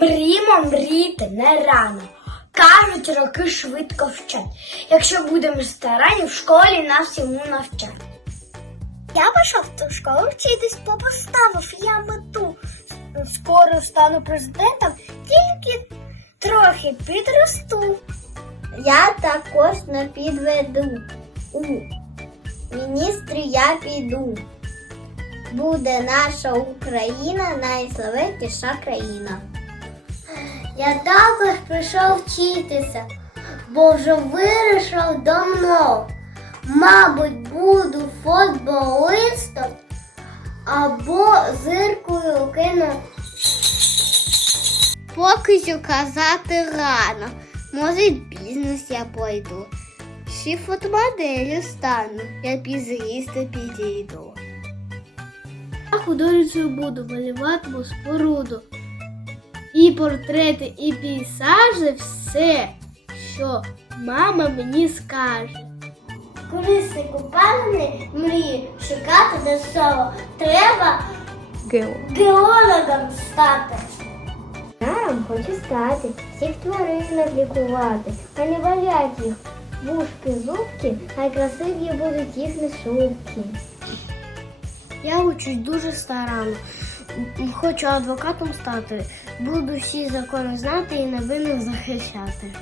Мрімо мріти не рано. Кажуть, роки швидко вчать. Якщо будемо старанні, в школі нас всьому навчать. Я пішов в ту школу вчитись, бо поставив я мету. Скоро стану президентом, тільки трохи підросту. Я також не підведу. У міністрі я піду. Буде наша Україна найславетніша країна. Я також прийшов вчитися, бо вже вирішив давно. Мабуть, буду футболистом або зиркою кіно. Поки що казати рано. Може, в бізнес я пойду. Ще фотомоделю стану, я пізрісти підійду. Я художницею буду малюватиму споруду. І портрети, і пейзажі, все, що мама мені скаже. Куриси купальні мрії шукати до всього. Треба геологом стати. Нам хочу стати, всіх тваринок лікувати, а не валять їх вушки, зубки, а красиві будуть їхні шубки. Я учусь дуже старано. Хочу адвокатом стати. Буду всі закони знати і невинних захищати.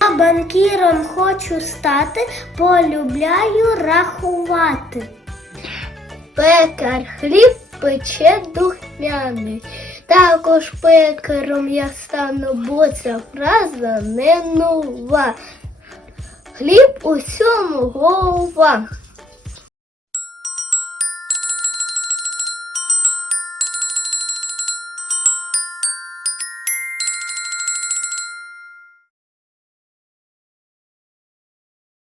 А банкіром хочу стати, полюбляю рахувати. Пекар хліб пече духмяний. Також пекаром я стану, бо ця фраза не нова. Хліб усьому голова.